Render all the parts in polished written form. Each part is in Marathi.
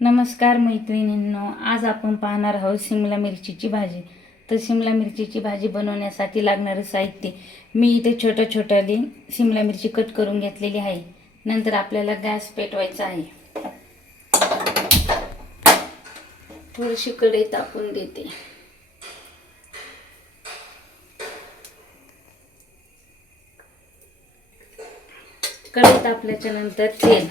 नमस्कार मैत्रिणींनो, आज आपण पाहणार आहोत शिमला मिरचीची भाजी. तर शिमला मिरचीची भाजी बनवण्यासाठी लागणारे साहित्य मी इथे छोट्याली शिमला मिरची कट करून घेतलेली आहे. नंतर आपल्याला गॅस पेटवायचा आहे. थोडीशी कढई तापून देते. कढई तापल्याच्या नंतर तेल,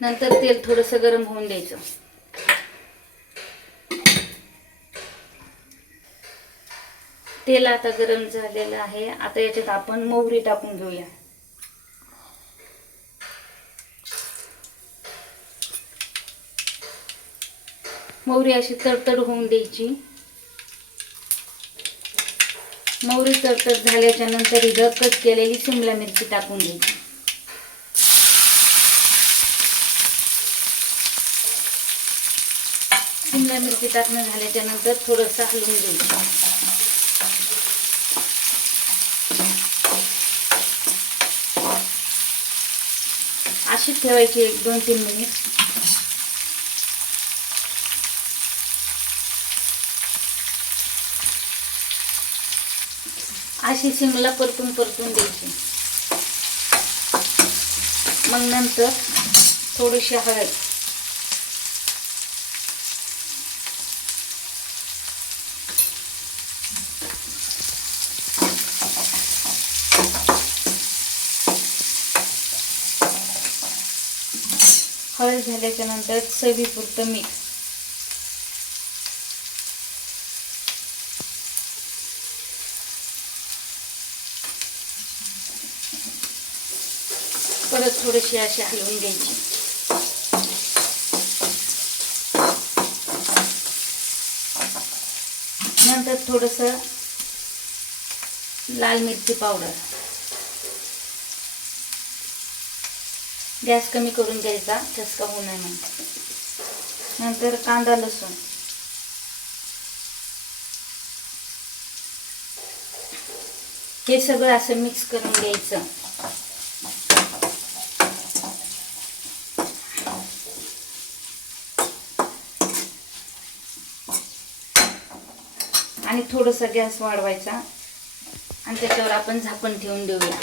नंतर तेल थोडंसं गरम होऊन द्यायचं. तेल आता गरम झालेलं आहे. आता याच्यात आपण मोहरी टाकून घेऊया. मोहरी अशी तडतड होऊन द्यायची. मोहरी तडतड झाल्याच्या नंतर इथं कट केलेली शिमला मिरची टाकून द्यायची. शिमला मिरची टाकणं झाल्याच्या नंतर थोडंसं हलवून द्यायचं. अशी ठेवायची 1-2-3 मिनिट. अशी शिमला परतून द्यायची. मग नंतर थोडीशी हळद, हळद झाल्याच्या नंतर चवीपुरतं मीठ, परत थोडीशी अशी हलवून घ्यायची. नंतर थोडंसं लाल मिरची पावडर. गॅस कमी करून घ्यायचा, ठसका होऊ नये म्हणून. नंतर कांदा लसूण, हे सगळं असं मिक्स करून घ्यायचं. आणि थोडासा गॅस वाढवायचा आणि त्याच्यावर आपण झाकण ठेवून देऊया.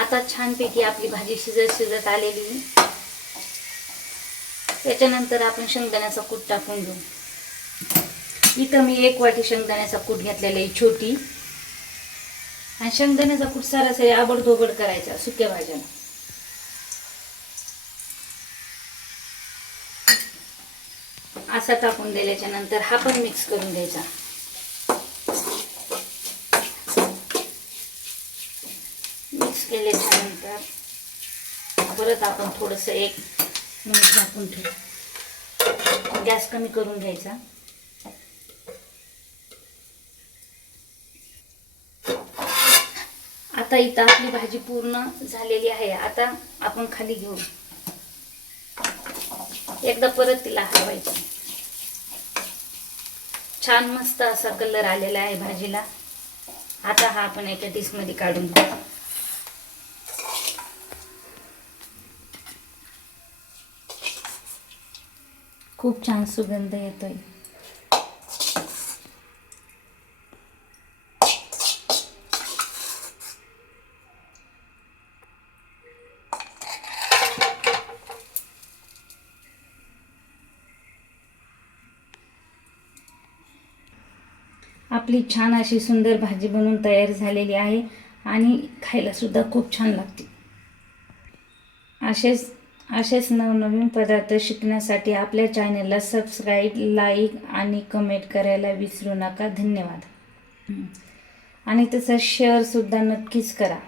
आता छानपैकी आपली भाजी शिजत आलेली. त्याच्यानंतर आपण शेंगदाण्याचा कूट टाकून घेऊ. इथं मी 1 वाटी शेंगदाण्याचा कूट घेतलेला आहे, छोटी. आणि शेंगदाण्याचा कूट सरासरी आबडधोबड करायचा सुक्या भाज्यांना. असा टाकून दिल्याच्या नंतर हा पण मिक्स करून घ्यायचा. मिक्स केल्याच्या नंतर परत आपण थोडंसं 1 मिनिट झाकून ठेवू. गॅस कमी करून घ्यायचा. आता इथं आपली भाजी पूर्ण झालेली आहे. आता आपण खाली घेऊ. एकदा परत तिला हलवायची. छान मस्त असा कलर आलेला आहे भाजीला. आता हा आपण एका डिशमध्ये काढून घेऊ. खूप छान सुगंध येतोय. आपली छान अशी सुंदर भाजी बनवून तयार झालेली आहे आणि खायला सुद्धा खूप छान लागते. असेच नवनवीन पदार्थ शिकण्यासाठी आपल्या चॅनलला सबस्क्राईब, लाईक आणि कमेंट करायला विसरू नका. धन्यवाद. आणि तसं शेअर सुद्धा नक्कीच करा.